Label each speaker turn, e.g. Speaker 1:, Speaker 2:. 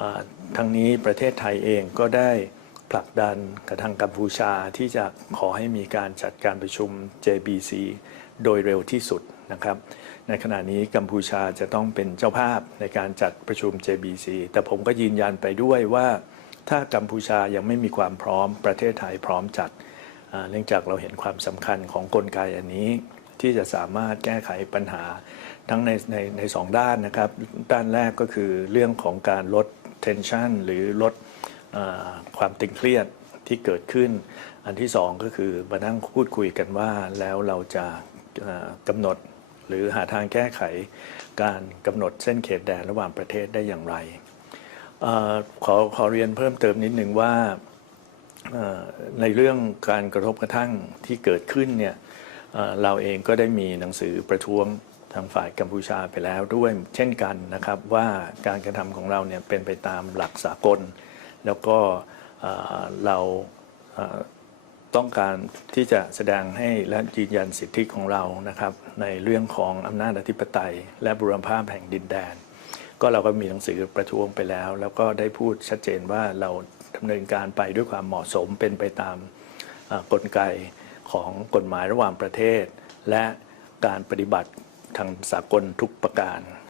Speaker 1: อ่าทั้งนี้ประเทศไทยเองก็ได้ผลักดันกระทางกัมพูชาที่จะขอให้มีการจัดการประชุม JBC โดยเร็วที่สุดนะครับ ในขณะนี้กัมพูชาจะต้องเป็นเจ้าภาพในการจัดประชุม JBC แต่ผมก็ยืนยันไปด้วยว่า ถ้ากัมพูชายังไม่มีความพร้อมประเทศไทยพร้อมจัด เนื่องจากเราเห็นความสำคัญของกลไกอันนี้ที่จะสามารถแก้ไขปัญหาทั้งในในในสองด้านนะครับ ด้านแรกก็คือเรื่องของการลด tension หรือลดอความตึงเครียดที่เกิดขึ้น อันที่สองก็คือมานั่งพูดคุยกันว่าแล้วเราจะกำหนดหรือหาทางแก้ไขการกำหนดเส้นเขตแดนระหว่างประเทศได้อย่างไรอขอขอเรียนเพิ่มเติมนิดหนึ่งว่าในเรื่องการกระทบกระทั่งที่เกิดขึ้นเนี่ยเอ่อเราเองก็ได้มีหนังสือประท้วง ทางฝ่ายกัมพูชาไปแล้วด้วยเช่นกันนะครับว่าการกระทำของเราเนี่ยเป็นไปตามหลักสากล แล้วก็เราต้องการที่จะแสดงให้และยืนยันสิทธิของเรานะครับในเรื่องของอำนาจอธิปไตย และบุรณภาพแห่งดินแดน ก็เราก็มีหนังสือประท้วงไปแล้ว แล้วก็ได้พูดชัดเจนว่าเราดำเนินการไปด้วยความเหมาะสมเป็นไปตามกลไกของกฎหมายระหว่างประเทศ และการปฏิบัติ ทางสากลทุกประการ